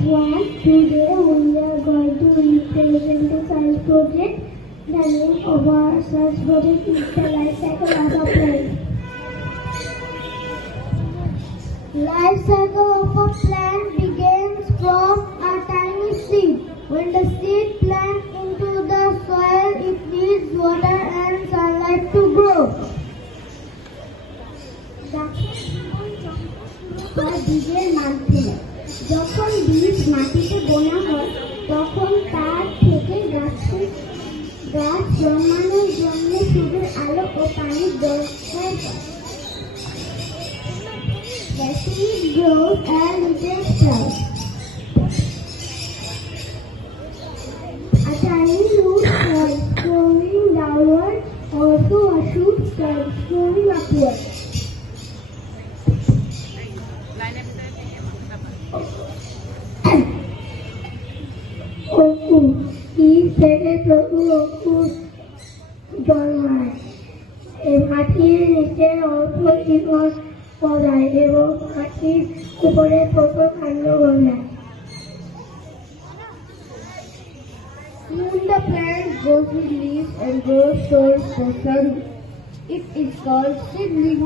1. Today we are going to represent the science project. The name of our science project is the life cycle of a plant. Life cycle of a plant begins from a tiny seed. When the seed plants into the soil, it needs water and sunlight to grow. বীজের মাধ্যমে যখন বীজ মাটিতে বোনা হয় তখন তার থেকে গাছ জন্মানোর জন্য সূর্যের আলো ও পানির দরকার হয়। The seed grows and little sprouts. A tiny root starts growing downward, also a shoot starts growing upward. বীজ থেকে প্রচুর অঙ্কুর জন্মায়। মাটির নিচে অল্প জীবন গজায় এবং মাটির উপরে প্রচুর কাণ্ড গজায়। Soon the plant grows with leaves and grows towards the sun. It is called seedling.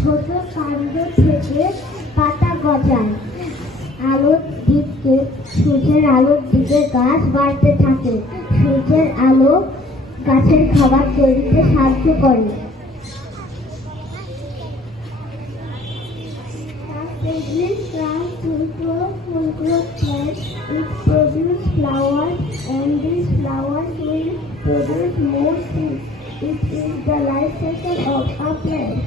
ছোট কাণ্ড থেকে পাতা গজায়। সূর্যের আলোর দিকে গাছ বাড়তে থাকে। সূর্যের আলো গাছের খাবার তৈরিতে সাহায্য করে। Seedlings plant full growth plants which produce flowers, and these flowers will produce more seeds. It is the life cycle of a plant.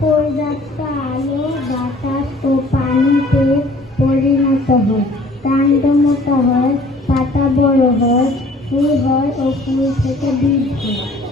পর্যাপ্ত আলো বাতাস ও পানিতে পরিণত হয়, কাণ্ড মোটা হয়, পাতা বড় হয়, ফুল হয় ও ফুল থেকে বীজ হয়।